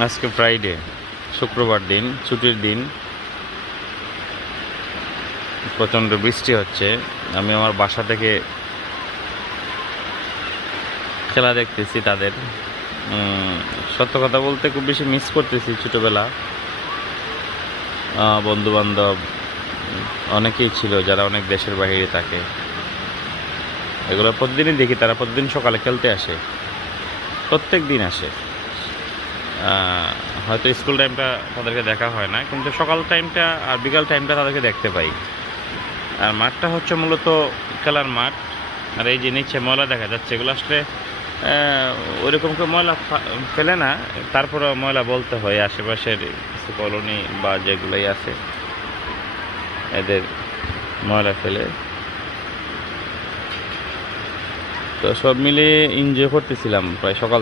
আজকে ফ্রাইডে, শুক্রবার দিন, ছুটির দিন। প্রচণ্ড বৃষ্টি হচ্ছে। আমি আমার বাসা থেকে খেলা দেখতেছি তাদের। সত্য কথা বলতে খুব বেশি মিস করতেছি ছোটোবেলা। বন্ধু বান্ধব অনেকেই ছিল যারা অনেক দেশের বাইরে থাকে। এগুলো প্রতিদিনই দেখি, তারা প্রতিদিন সকালে খেলতে আসে, প্রত্যেক দিন আসে। হয়তো স্কুল টাইমটা তাদেরকে দেখা হয় না, কিন্তু সকাল টাইমটা আর বিকাল টাইমটা তাদেরকে দেখতে পাই। আর মাঠটা হচ্ছে মূলত খেলার মাঠ। আর এই যে নিচে ময়লা দেখা যাচ্ছে, এগুলো আসলে ওইরকম কেউ ময়লা ফেলে না, তারপরে ময়লা বলতে হয় আশেপাশের কিছু কলোনি বা যেগুলোই আছে এদের ময়লা ফেলে। তো সব মিলে এনজয় করতেছিলাম প্রায় সকাল